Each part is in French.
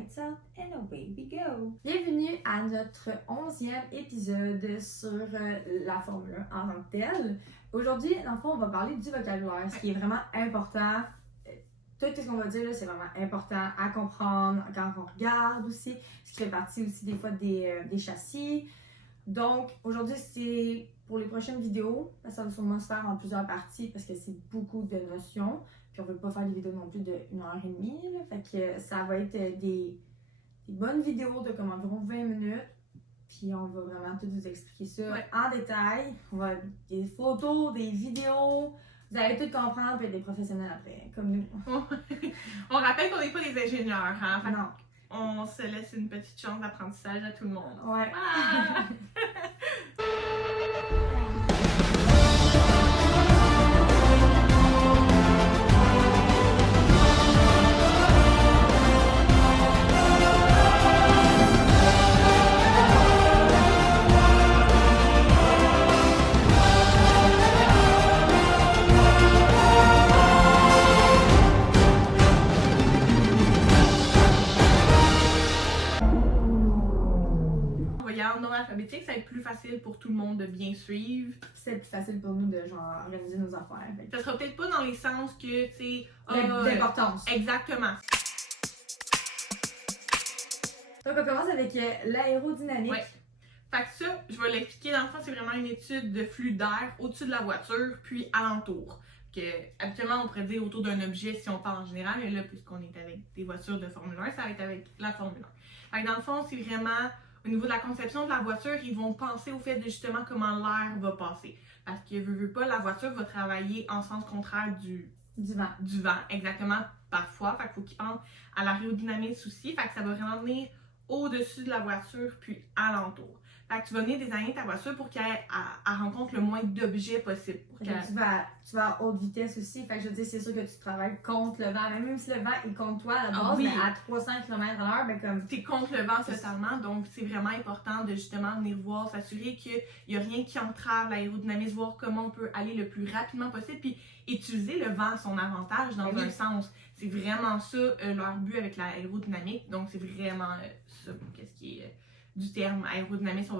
lights out and away we go! Bienvenue à notre 11e épisode sur la Formule 1 en tant que telle. Aujourd'hui, dans le fond, on va parler du vocabulaire, ce qui est vraiment important. Tout ce qu'on va dire, là, c'est vraiment important à comprendre quand on regarde aussi, ce qui fait partie aussi des fois des châssis. Donc, aujourd'hui, c'est pour les prochaines vidéos. Ça va sûrement se faire en plusieurs parties parce que c'est beaucoup de notions. Puis on ne veut pas faire des vidéos non plus de 1h30. Là. Fait que ça va être des bonnes vidéos de comme environ 20 minutes. Puis on va vraiment tout vous expliquer ça en détail. On va des photos, des vidéos. Vous allez tout comprendre puis être des professionnels après, comme nous. On rappelle qu'on n'est pas des ingénieurs, hein? Non. On se laisse une petite chance d'apprentissage à tout le monde. Ouais. Ah! En ordre alphabétique, ça va être plus facile pour tout le monde de bien suivre. C'est plus facile pour nous de genre organiser nos affaires. Ça sera peut-être pas dans les sens que, tu sais... d'importance. Exactement. Donc on commence avec l'aérodynamique. Ouais. Fait que ça, je vais l'expliquer. Dans le fond, c'est vraiment une étude de flux d'air au-dessus de la voiture, puis alentour. Que, habituellement, on pourrait dire autour d'un objet si on parle en général, mais là, puisqu'on est avec des voitures de Formule 1, ça va être avec la Formule 1. Fait que dans le fond, c'est vraiment... Au niveau de la conception de la voiture, ils vont penser au fait de justement comment l'air va passer. Parce que, veut pas, la voiture va travailler en sens contraire du vent. Du vent, exactement, parfois. Fait qu'il faut qu'ils pensent à l'aérodynamisme aussi. Fait que ça va vraiment venir au-dessus de la voiture, puis alentour. Fait que tu vas venir désigner ta voiture pour qu'elle rencontre le moins d'objets possible. Tu vas à haute vitesse aussi. Fait que je veux dire, c'est sûr que tu travailles contre le vent. Même si le vent est contre toi à la base, mais à 300 km/h, ben comme... T'es contre le vent totalement. Donc, c'est vraiment important de justement venir voir, s'assurer qu'il n'y a rien qui entrave l'aérodynamisme, voir comment on peut aller le plus rapidement possible, puis utiliser le vent à son avantage dans un sens. C'est vraiment ça leur but avec l'aérodynamique. Donc, c'est vraiment ça, qu'est-ce qui est... du terme aérodynamisme,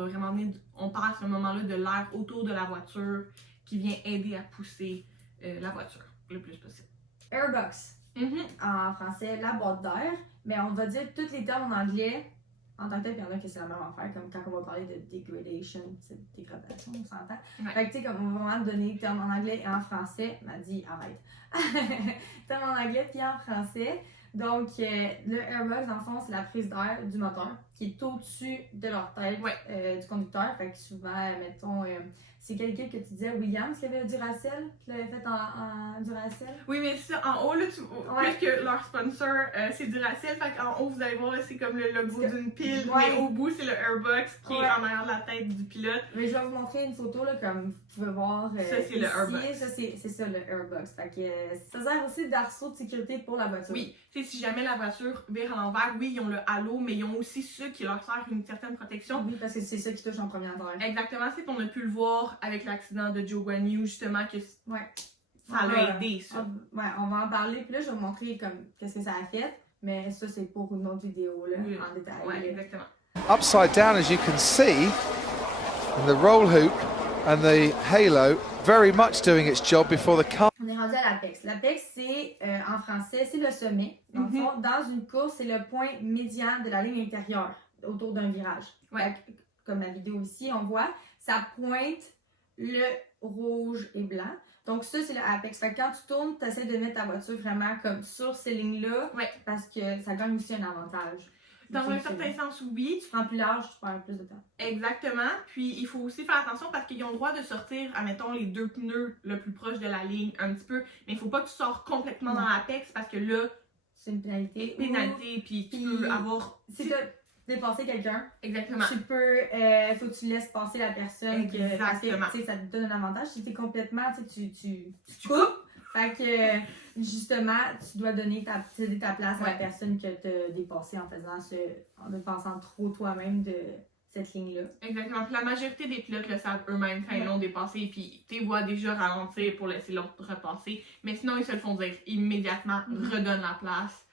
on parle à ce moment-là de l'air autour de la voiture qui vient aider à pousser la voiture le plus possible. Airbox. En français, la boîte d'air, mais on va dire tous les termes en anglais. En tant que tel, il y en a qui c'est la même affaire, comme quand on va parler de degradation, c'est dégradation, on s'entend. Ouais. Fait que tu sais, comme on va vraiment donner termes en anglais et en français, m'a dit arrête. Termes en anglais puis en français. Donc, le airbox, dans le fond, c'est la prise d'air du moteur qui est au-dessus de leur tête du conducteur. Fait que souvent, mettons, c'est quelqu'un que tu disais, Williams, qui avait Duracell, qui l'avait fait en Duracell. Oui, mais ça, en haut, là, puisque leur sponsor, c'est Duracell, fait qu'en haut, vous allez voir, là, c'est comme le logo d'une pile, mais au bout, c'est le airbox qui est en arrière de la tête du pilote. Mais je vais vous montrer une photo, là, comme vous pouvez voir. Ça, c'est le airbox. Ça, c'est ça, le airbox. Fait que ça sert aussi d'arceau de sécurité pour la voiture. Oui, tu sais, si jamais la voiture vire à l'envers, oui, ils ont le halo, mais ils ont aussi ceux qui leur servent une certaine protection. Oui, parce que c'est ça qui touche en première terre. Exactement, c'est qu'on a pu le voir avec l'accident de Joe Guan Yu, justement, que ça l'a aidé, ça. On va en parler, puis là, je vais vous montrer comme qu'est-ce que ça a fait, mais ça, c'est pour une autre vidéo, là, en détail. Oui, exactement. Upside down, as you can see, and the roll hoop and the halo very much doing its job before the car. On est rendu à l'apex. L'apex, c'est, en français, c'est le sommet. Dans le fond, dans une course, c'est le point médian de la ligne intérieure autour d'un virage. Ouais. Comme la vidéo ici, on voit, ça pointe le rouge et blanc. Donc ça, c'est le apex. Fait que quand tu tournes, tu essaies de mettre ta voiture vraiment comme sur ces lignes-là parce que ça gagne aussi un avantage. Dans un certain sens, oui. Tu prends plus large, tu perds plus de temps. Exactement. Puis, il faut aussi faire attention parce qu'ils ont le droit de sortir, admettons, les deux pneus le plus proche de la ligne un petit peu. Mais il faut pas que tu sors complètement dans l'apex parce que là, c'est une pénalité. Puis tu peux avoir... Si tu as dépassé quelqu'un, exactement. Tu peux... faut que tu laisses passer la personne. Exactement. Parce que ça te donne un avantage. Si tu es complètement... Tu coupes. Fait que, justement, tu dois céder ta place à la personne que tu as dépassée en dépensant trop toi-même de cette ligne-là. Exactement. Puis la majorité des pilotes le savent eux-mêmes quand ils l'ont dépassé, puis tu les vois déjà ralentir pour laisser l'autre repasser. Mais sinon, ils se le font dire immédiatement, redonne la place.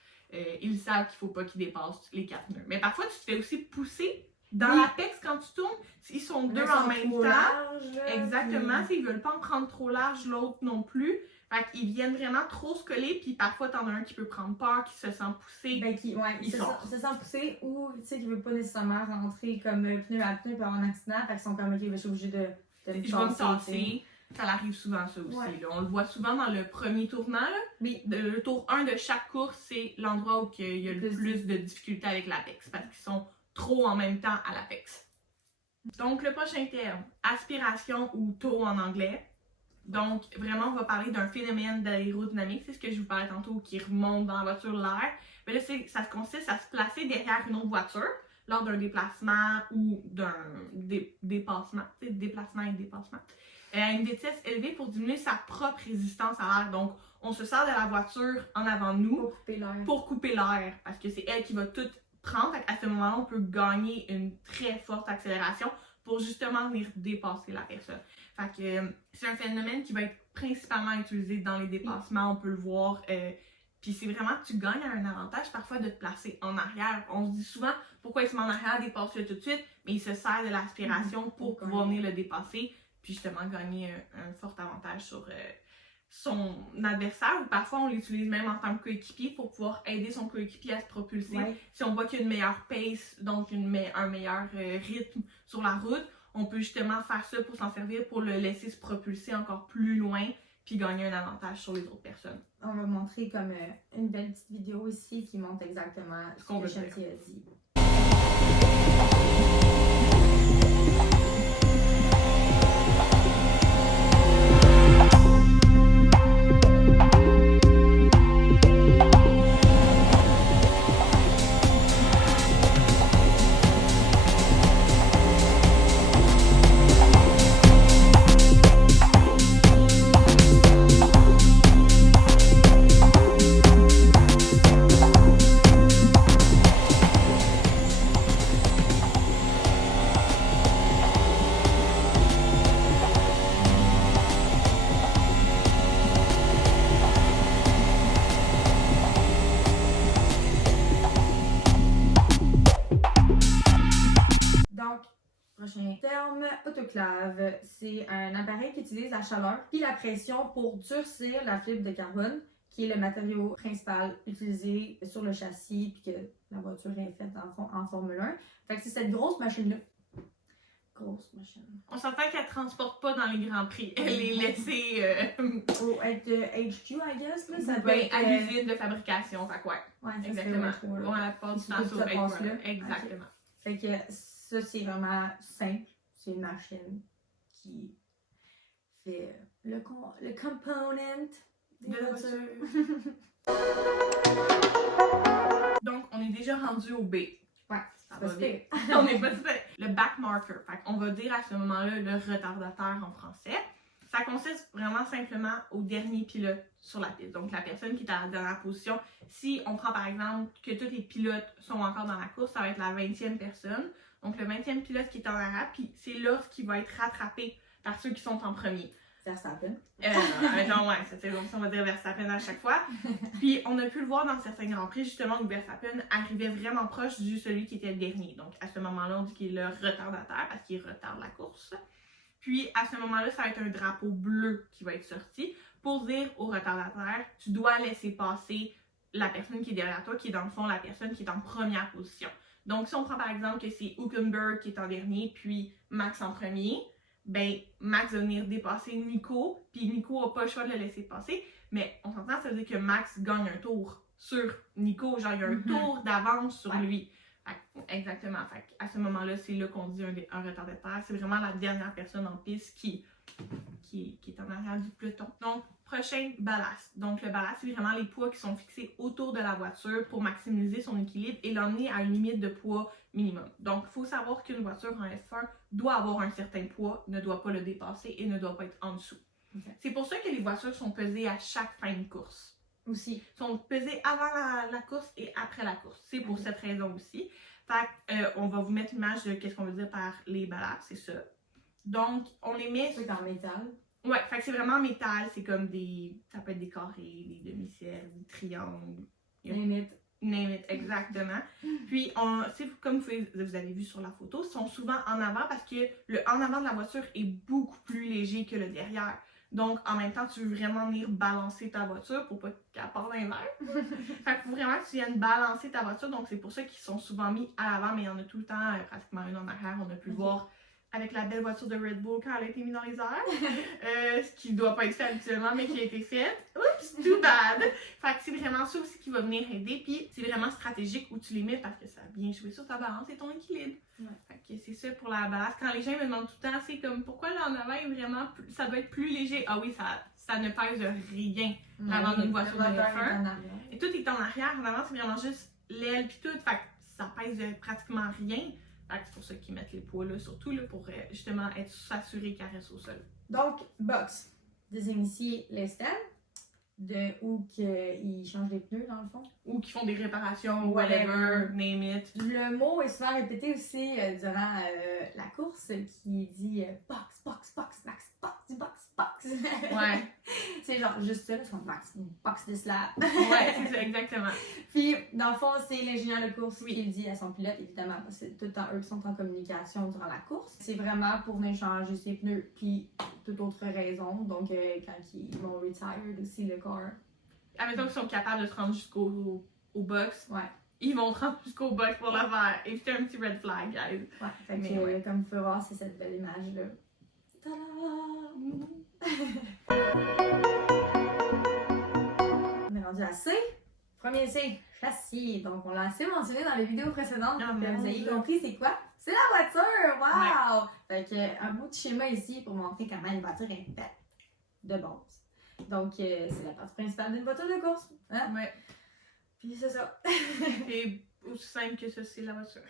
ils savent qu'il faut pas qu'ils dépassent les 4 nœuds. Mais parfois, tu te fais aussi pousser dans Oui. l'apex quand tu tournes. Ils sont deux Ils en sont même trop temps. larges, là, Exactement, puis- ils veulent pas en prendre trop large, l'autre non plus. Fait qu'ils viennent vraiment trop se coller, puis parfois t'en as un qui peut prendre peur, qui se sent poussé. Ben, ouais, Ils se sortent. se sent pousser ou tu sais, qui veut pas nécessairement rentrer comme pneu à pneu pour avoir un accident. Fait qu'ils sont comme, ok, ben, je suis obligée de me Je vais me tasser, tu sais. tasser. Ça arrive souvent, ça aussi. Ouais. Là. On le voit souvent dans le premier tournant. Là. Oui. Le tour 1 de chaque course, c'est l'endroit où il y a le plus de difficultés avec l'apex, parce qu'ils sont trop en même temps à l'apex. Donc, le prochain terme, aspiration ou tow en anglais. Donc, vraiment, on va parler d'un phénomène d'aérodynamique, c'est ce que je vous parlais tantôt, qui remonte dans la voiture l'air. Mais là, ça consiste à se placer derrière une autre voiture lors d'un déplacement ou d'un dépassement, tu sais, déplacement et dépassement, à une vitesse élevée pour diminuer sa propre résistance à l'air. Donc, on se sert de la voiture en avant de nous Pour couper l'air. parce que c'est elle qui va tout prendre. À ce moment-là, on peut gagner une très forte accélération pour justement venir dépasser la personne. Fait que c'est un phénomène qui va être principalement utilisé dans les dépassements, on peut le voir. Puis c'est vraiment que tu gagnes un avantage parfois de te placer en arrière. On se dit souvent pourquoi il se met en arrière, dépasse-le tout de suite, mais il se sert de l'aspiration pour pouvoir venir le dépasser, puis justement gagner un fort avantage sur son adversaire, ou parfois on l'utilise même en tant que coéquipier pour pouvoir aider son coéquipier à se propulser. Ouais. Si on voit qu'il y a une meilleure pace, donc un meilleur rythme sur la route, on peut justement faire ça pour s'en servir, pour le laisser se propulser encore plus loin, puis gagner un avantage sur les autres personnes. On va montrer comme une belle petite vidéo ici qui montre exactement ce qu'on que veut dire. Shanti a dit. Donc, prochain terme, autoclave. C'est un appareil qui utilise la chaleur puis la pression pour durcir la fibre de carbone, qui est le matériau principal utilisé sur le châssis puis que la voiture est faite en Formule 1. Fait que c'est cette grosse machine-là. Grosse machine. On s'entend qu'elle ne transporte pas dans les Grands Prix. Elle est laissée Ou être HQ, I guess, là, ça peut ben, être... à l'usine de fabrication. Fait que ouais, Ouais, ça exactement. se fait au On la porte Puis dans tout sur se passe là. Exactement. Fait que ça, c'est vraiment simple. C'est une machine qui fait le component des De la voitures. Donc, on est déjà rendu au B. Ouais, Ça c'est pas va vite. super. On est pas super. Le back marker. Fait qu'on va dire à ce moment-là le retardateur en français. Ça consiste vraiment simplement au dernier pilote sur la piste. Donc, la personne qui est à la dernière position. Si on prend par exemple que tous les pilotes sont encore dans la course, ça va être la 20e personne. Donc, le 20e pilote qui est en arrière, puis c'est là ce qui va être rattrapé par ceux qui sont en premier. Verstappen. Non, ouais, c'est comme ça, on va dire Verstappen à chaque fois. Puis, on a pu le voir dans certains Grands Prix, justement, où Verstappen arrivait vraiment proche du celui qui était le dernier. Donc, à ce moment-là, on dit qu'il est le retardateur parce qu'il retarde la course. Puis, à ce moment-là, ça va être un drapeau bleu qui va être sorti pour dire au retardateur, tu dois laisser passer la personne qui est derrière toi, qui est dans le fond la personne qui est en première position. Donc, si on prend par exemple que c'est Hülkenberg qui est en dernier, puis Max en premier, ben Max va venir dépasser Nico, puis Nico n'a pas le choix de le laisser passer, mais on s'entend, ça veut dire que Max gagne un tour sur Nico, genre il y a un tour d'avance sur lui. Exactement. Fait à ce moment-là, c'est là qu'on dit un retardateur. C'est vraiment la dernière personne en piste qui est en arrière du peloton. Donc, prochain ballast. Donc, le ballast, c'est vraiment les poids qui sont fixés autour de la voiture pour maximiser son équilibre et l'emmener à une limite de poids minimum. Donc, il faut savoir qu'une voiture en F1 doit avoir un certain poids, ne doit pas le dépasser et ne doit pas être en dessous. Okay. C'est pour ça que les voitures sont pesées à chaque fin de course. Aussi. Sont pesées avant la course et après la course. C'est pour cette raison aussi. Fait on va vous mettre l'image de qu'est-ce qu'on veut dire par les ballasts, c'est ça. Donc, on les met... C'est en métal. Ouais, fait que c'est vraiment en métal, c'est comme des... Ça peut être des carrés, des demi-cercles, des triangles. Limite. Name it, exactement. Puis, comme vous avez vu sur la photo, ils sont souvent en avant parce que le en avant de la voiture est beaucoup plus léger que le derrière. Donc, en même temps, tu veux vraiment venir balancer ta voiture pour pas qu'elle parte dans les airs. Fait qu'il faut vraiment que tu viennes balancer ta voiture. Donc, c'est pour ça qu'ils sont souvent mis à l'avant, mais il y en a tout le temps, pratiquement une en arrière. On a pu le voir avec la belle voiture de Red Bull quand elle a été mise dans les airs. Ce qui doit pas être fait habituellement, mais qui a été fait. Oups, too bad! Fait que c'est vraiment ça aussi qui va venir aider. Puis, c'est vraiment stratégique où tu les mets parce que ça vient jouer sur ta balance et ton équilibre. Ouais. Fait que c'est ça pour la balance. Quand les gens me demandent tout le temps, c'est comme pourquoi l'en avant est vraiment ça doit être plus léger. Ah oui, ça ne pèse rien l'avant d'une voiture de F1. Et tout est en arrière. En avant, c'est vraiment juste l'aile puis tout. Fait que ça pèse pratiquement rien. Fait que c'est pour ça qu'ils mettent les poids là, surtout là, pour justement s'assurer qu'elle reste au sol. Donc, box désigne ici les stands. Où qu'ils changent les pneus dans le fond. Ou qui font des réparations, whatever, name it. Le mot est souvent répété aussi durant la course qui dit box, box, box, max, box, box, box. Ouais. C'est genre juste ça, c'est max, box this lap. Ouais, c'est ça, exactement. Puis, dans le fond, c'est l'ingénieur de course qui le dit à son pilote, évidemment, parce que c'est tout le temps eux qui sont en communication durant la course. C'est vraiment pour venir changer ses pneus, puis toute autre raison. Donc, quand ils vont retire aussi le corps. Admettons qu'ils sont capables de se rendre jusqu'au box. Ouais. Ils vont se rendre jusqu'au box pour le faire. Éviter un petit red flag, guys. Ouais, fait que, comme vous pouvez voir, c'est cette belle image-là. On est rendu à C. Premier C, châssis. Donc, on l'a assez mentionné dans les vidéos précédentes. Vous avez compris, c'est quoi? C'est la voiture! Wow! Ouais. Fait que, un bout de schéma ici pour montrer comment une voiture est faite de base. Donc, c'est la partie principale d'une voiture de course. Hein? Ouais. Puis, c'est ça. C'est aussi simple que ça, c'est la voiture.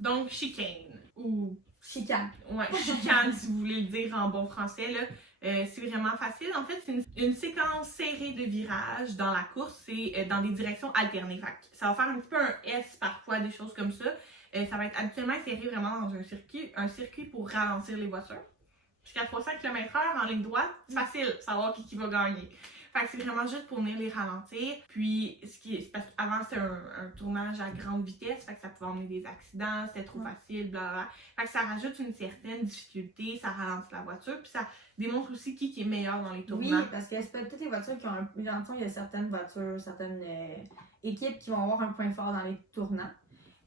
Donc, chicane. Ou chicane. Ouais, chicane, si vous voulez le dire en bon français, là. C'est vraiment facile. En fait, c'est une séquence serrée de virages dans la course. C'est dans des directions alternées. Fait que ça va faire un petit peu un S parfois, des choses comme ça. Ça va être habituellement serré vraiment dans un circuit pour ralentir les voitures. Jusqu'à 300 km/h en ligne droite, c'est facile de savoir qui va gagner. Fait que c'est vraiment juste pour venir les ralentir. Puis, parce qu'avant, c'était un tournage à grande vitesse, fait que ça pouvait emmener des accidents, c'était trop facile, blablabla. Fait que ça rajoute une certaine difficulté, ça ralentit la voiture, puis ça démontre aussi qui est meilleur dans les tournages. Oui, parce que c'est pas toutes les voitures qui ont un... Dans le fond, il y a certaines voitures, certaines équipes qui vont avoir un point fort dans les tournants,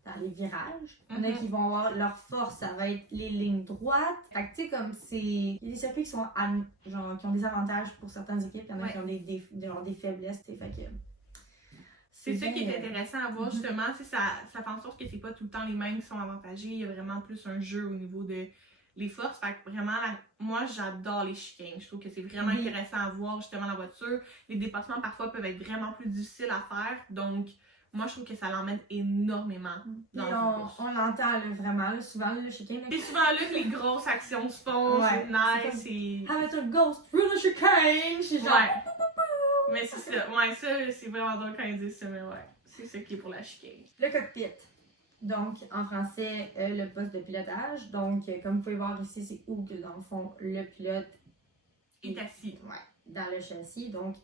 dans les virages. Il y en a qui vont avoir leur force, ça va être les lignes droites. Fait que tu sais, comme c'est... Il y a des circuits qui sont qui ont des avantages pour certaines équipes, il y en a qui ont des faiblesses, tu sais, fait que... C'est ça qui est intéressant à voir, justement, ça fait en sorte que c'est pas tout le temps les mêmes qui sont avantagés, il y a vraiment plus un jeu au niveau de les forces, fait que vraiment, moi j'adore les chicanes, je trouve que c'est vraiment intéressant à voir justement la voiture, les dépassements parfois peuvent être vraiment plus difficiles à faire, donc moi je trouve que ça l'emmène énormément dans le course. On l'entend là, vraiment, là, souvent le chicane. C'est souvent là que les grosses actions se font, c'est nice et... Have it goes through the chicane, je suis genre... Ouais. Mais c'est ça, ça c'est vraiment drôle quand ils disent ça, mais ouais, c'est ça qui est pour la chicane. Le cockpit. Donc, en français, le poste de pilotage. Donc, comme vous pouvez voir ici, c'est où que, dans le fond, le pilote est assis. Ouais, dans le châssis. Donc,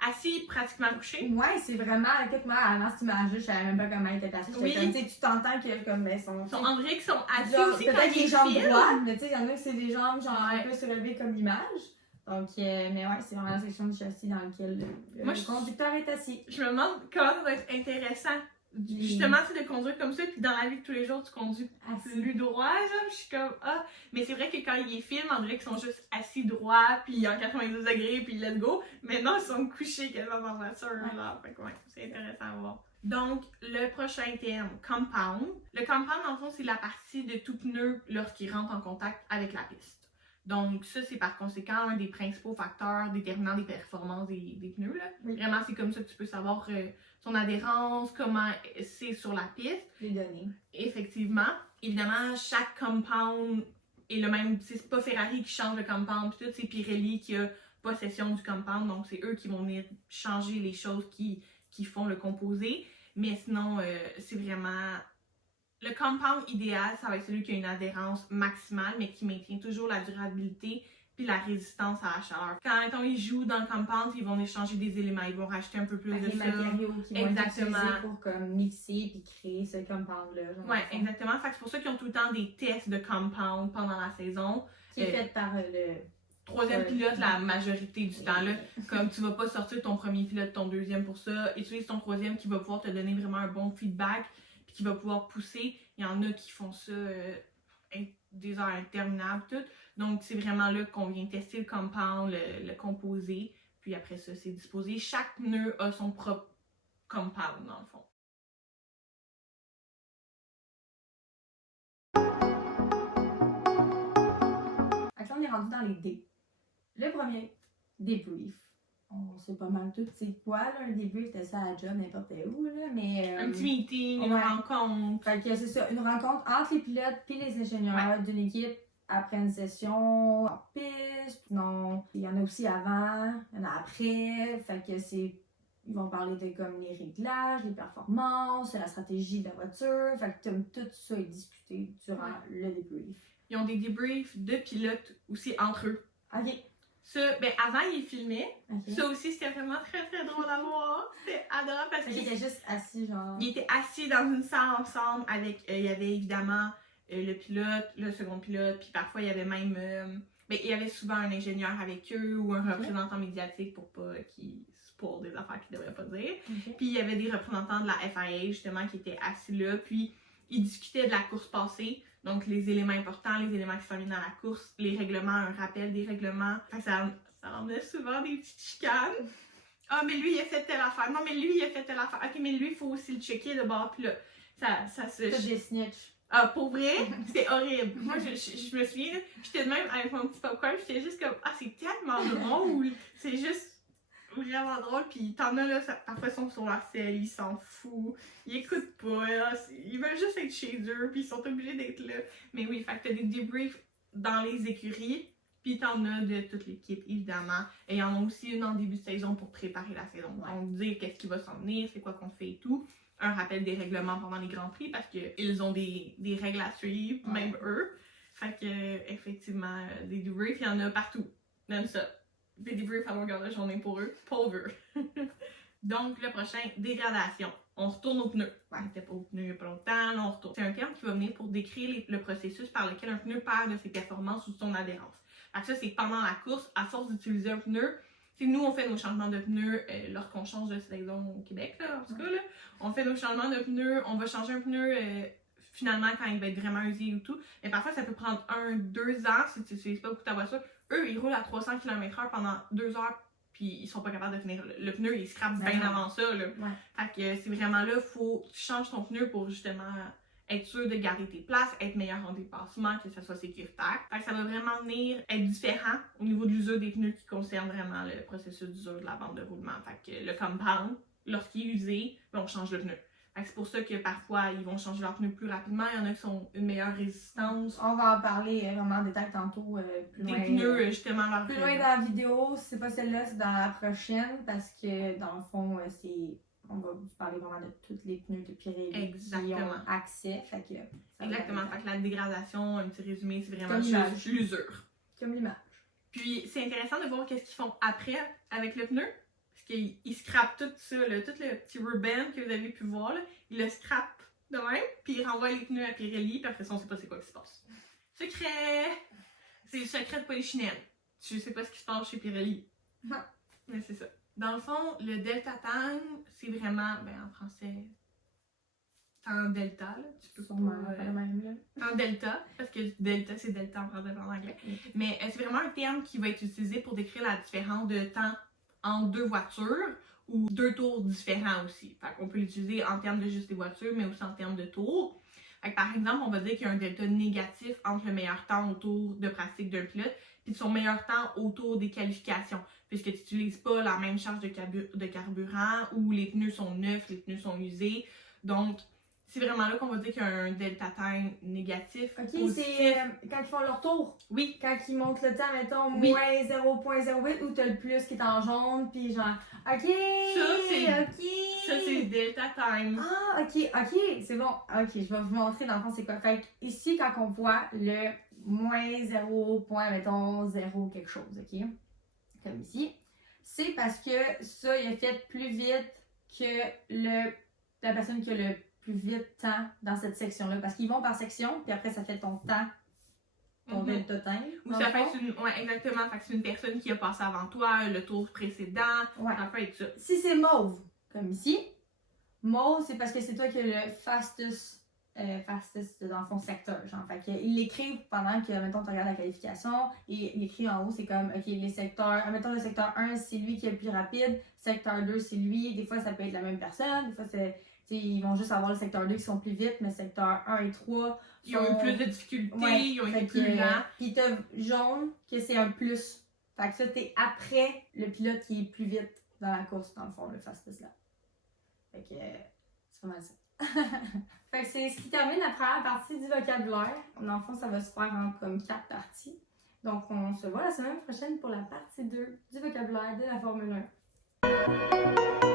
assis, pratiquement couché. Ouais, c'est vraiment, écoute, moi, avant cette image-là, je savais même pas comment il était placé. Oui. Comme, tu t'entends que, comme, on dirait qu'ils sont assis genre, aussi peut-être les jambes droites, mais tu sais, il y en a que c'est des jambes, genre, un peu surélevées comme l'image. Donc, mais ouais, c'est vraiment la section du châssis dans laquelle le conducteur est assis. Je me demande comment ça va être intéressant. Justement, c'est de conduire comme ça, puis dans la vie de tous les jours, tu conduis plus droit, genre, je suis comme, ah, mais c'est vrai que quand ils filment, on dirait qu'ils sont juste assis droit, puis en 92 degrés, puis let's go. Maintenant, ils sont couchés quasiment dans la voiture, là, fait que ouais, c'est intéressant à voir. Donc, le prochain terme, compound. Le compound, en fond, c'est la partie de tout pneu lorsqu'il rentre en contact avec la piste. Donc, ça, c'est par conséquent un des principaux facteurs déterminants des performances des pneus, là. Oui. Vraiment, c'est comme ça que tu peux savoir son adhérence, comment c'est sur la piste. Les données. Effectivement. Évidemment, chaque compound est le même. C'est pas Ferrari qui change le compound, puis tout, c'est Pirelli qui a possession du compound. Donc, c'est eux qui vont venir changer les choses qui font le composé. Mais sinon, c'est vraiment... Le compound idéal, ça va être celui qui a une adhérence maximale, mais qui maintient toujours la durabilité puis la résistance à la chaleur. Quand mettons, ils jouent dans le compound, ils vont échanger des éléments, ils vont rajouter un peu plus de les ça. matériaux qui vont être utilisés pour comme mixer puis créer ce compound-là. Ouais, exactement. Fait que c'est pour ça qu'ils ont tout le temps des tests de compound pendant la saison. Qui est fait par le troisième pilote la majorité du temps. Là. Comme tu vas pas sortir ton premier pilote, ton deuxième pour ça, utilise ton troisième qui va pouvoir te donner vraiment un bon feedback puis qui va pouvoir pousser. Il y en a qui font ça des heures interminables, tout. Donc, c'est vraiment là qu'on vient tester le compound, le composé. Puis après ça, c'est disposé. Chaque pneu a son propre compound, dans le fond. Là, on est rendu dans les D. Le premier, débrief. On sait pas mal tout c'est quoi, là, un débrief, c'était ça à la job, n'importe où, là, mais... un petit meeting, une rencontre. Fait que c'est ça, une rencontre entre les pilotes puis les ingénieurs d'une équipe après une session en piste. Non, il y en a aussi avant, il y en a après. Fait que c'est... Ils vont parler de comme les réglages, les performances, la stratégie de la voiture. Fait que tout ça est discuté durant le débrief. Ils ont des débriefs de pilotes aussi entre eux. OK. Ça, ben avant, ils filmaient. Okay. Ça aussi, c'était vraiment très très drôle à voir. C'était adorable parce qu'ils étaient juste assis, genre. Ils étaient assis dans une salle ensemble avec. Il y avait évidemment le pilote, le second pilote, puis parfois il y avait même. Ben, il y avait souvent un ingénieur avec eux ou un représentant médiatique pour pas qu'ils spoilent des affaires qu'ils devraient pas dire. Puis il y avait des représentants de la FIA justement qui étaient assis là. Puis ils discutaient de la course passée. Donc, les éléments importants, les éléments qui sont mis dans la course, les règlements, un rappel des règlements. Fait que ça emmenait souvent des petites chicanes. Ah, mais lui, il a fait telle affaire. Non, mais lui, il a fait telle affaire. Ok, mais lui, il faut aussi le checker de bord. Puis là, ça se... C'est des snitch. Ah, pour vrai, c'est horrible. Moi, je me souviens, j'étais de même avec mon petit popcorn, j'étais juste comme, ah, c'est tellement drôle. C'est juste vraiment drôle, puis t'en as là, parfois ils sont sur leur selle, ils s'en foutent, ils écoutent pas, là, ils veulent juste être chez eux, puis ils sont obligés d'être là. Mais oui, fait que t'as des débriefs dans les écuries, puis t'en as de toute l'équipe, évidemment. Et il y en a aussi une en début de saison pour préparer la saison. Donc, dire qu'est-ce qui va s'en venir, c'est quoi qu'on fait et tout. Un rappel des règlements pendant les Grands Prix, parce qu'ils ont des règles à suivre, même eux. Fait que, effectivement, des débriefs, il y en a partout. Même ça. Des débriefs à longueur de journée pour eux. Pauvres. Donc, le prochain, dégradation. On retourne aux pneus. On n'était pas aux pneus il n'y a pas longtemps, là, on retourne. C'est un terme qui va venir pour décrire le processus par lequel un pneu perd de ses performances ou de son adhérence. Alors ça, c'est pendant la course, à force d'utiliser un pneu. T'sais, nous, on fait nos changements de pneus lorsqu'on change de saison au Québec, là, en tout cas. Là. On fait nos changements de pneus, on va changer un pneu finalement quand il va être vraiment usé ou tout. Mais parfois, ça peut prendre 1-2 ans si tu n'utilises pas beaucoup ta voiture. Eux, ils roulent à 300 km/h pendant 2 heures, puis ils sont pas capables de finir. Le pneu, il scrape bien avant ça. Là. Fait que c'est vraiment là, faut que tu changes ton pneu pour justement être sûr de garder tes places, être meilleur en dépassement, que ça soit sécuritaire. Fait que ça va vraiment venir être différent au niveau de l'usure des pneus qui concerne vraiment le processus d'usure de la bande de roulement. Fait que le compound, lorsqu'il est usé, on change le pneu. C'est pour ça que parfois, ils vont changer leurs pneus plus rapidement. Il y en a qui ont une meilleure résistance. On va en parler vraiment en détail tantôt. Plus loin, des pneus, justement. Leur plus loin dans la vidéo, c'est pas celle-là, c'est dans la prochaine. Parce que, dans le fond, on va vous parler vraiment de tous les pneus de Pirelli qui ont accès. Fait que, exactement. Fait que la dégradation, un petit résumé, c'est vraiment juste l'usure. Comme l'image. Puis, c'est intéressant de voir qu'est-ce qu'ils font après avec le pneu. Parce qu'ils scrapent tout ça, là, tout le petit ruban que vous avez pu voir, là, ils le scrapent de même, puis ils renvoient les pneus à Pirelli, puis après ça, on sait pas c'est quoi qui se passe. Secret! C'est le secret de Polichinelle. Tu sais pas ce qui se passe chez Pirelli. Non. Mais c'est ça. Dans le fond, le Delta Tang, c'est vraiment, en français, en delta, là. Tu peux pas. En delta, parce que delta, c'est delta en français en anglais. Mais c'est vraiment un terme qui va être utilisé pour décrire la différence de temps entre deux voitures ou deux tours différents aussi. Fait qu'on peut l'utiliser en termes de juste des voitures, mais aussi en termes de tours. Fait que par exemple, on va dire qu'il y a un delta négatif entre le meilleur temps au tour de pratique d'un pilote et son meilleur temps au tour des qualifications, puisque tu n'utilises pas la même charge de carburant ou les pneus sont neufs, les pneus sont usés. Donc, c'est vraiment là qu'on va dire qu'il y a un delta time négatif. Ok, positif. c'est quand ils font leur tour. Oui. Quand ils montent le temps, mettons, Oui. moins 0.08 ou t'as le plus qui est en jaune, puis genre, ok, Ça, c'est delta time. Ah, ok, c'est bon. Ok, je vais vous montrer dans le fond c'est quoi. Fait que ici, quand on voit le moins 0. Mettons, 0 quelque chose, ok? Comme ici. C'est parce que ça, il a fait plus vite que la personne qui a le plus vite temps dans cette section-là. Parce qu'ils vont par section, puis après, ça fait ton temps, ton delta time. Ou ça peut être une. Ouais, exactement. Fait que c'est une personne qui a passé avant toi, le tour précédent. Ouais. Ça peut être ça. Si c'est mauve, comme ici, mauve, c'est parce que c'est toi qui as le fastest dans son secteur. Genre. Fait qu'ils l'écrivent pendant que, mettons, tu regardes la qualification, et il écrit en haut, c'est comme, ok, les secteurs, mettons le secteur 1, c'est lui qui est le plus rapide, secteur 2, c'est lui, des fois ça peut être la même personne, des fois ils vont juste avoir le secteur 2 qui sont plus vite, mais secteur 1 et 3 Ils ont eu plus de difficultés, ils ont été plus lents. Puis t'as jaune, que c'est un plus. Fait que ça, t'es après le pilote qui est plus vite dans la course, dans le fond, le fastest là. Fait que c'est pas mal ça. Fait que c'est ce qui termine la première partie du vocabulaire. Dans le fond, ça va se faire en comme 4 parties. Donc, on se voit la semaine prochaine pour la partie 2 du vocabulaire de la Formule 1.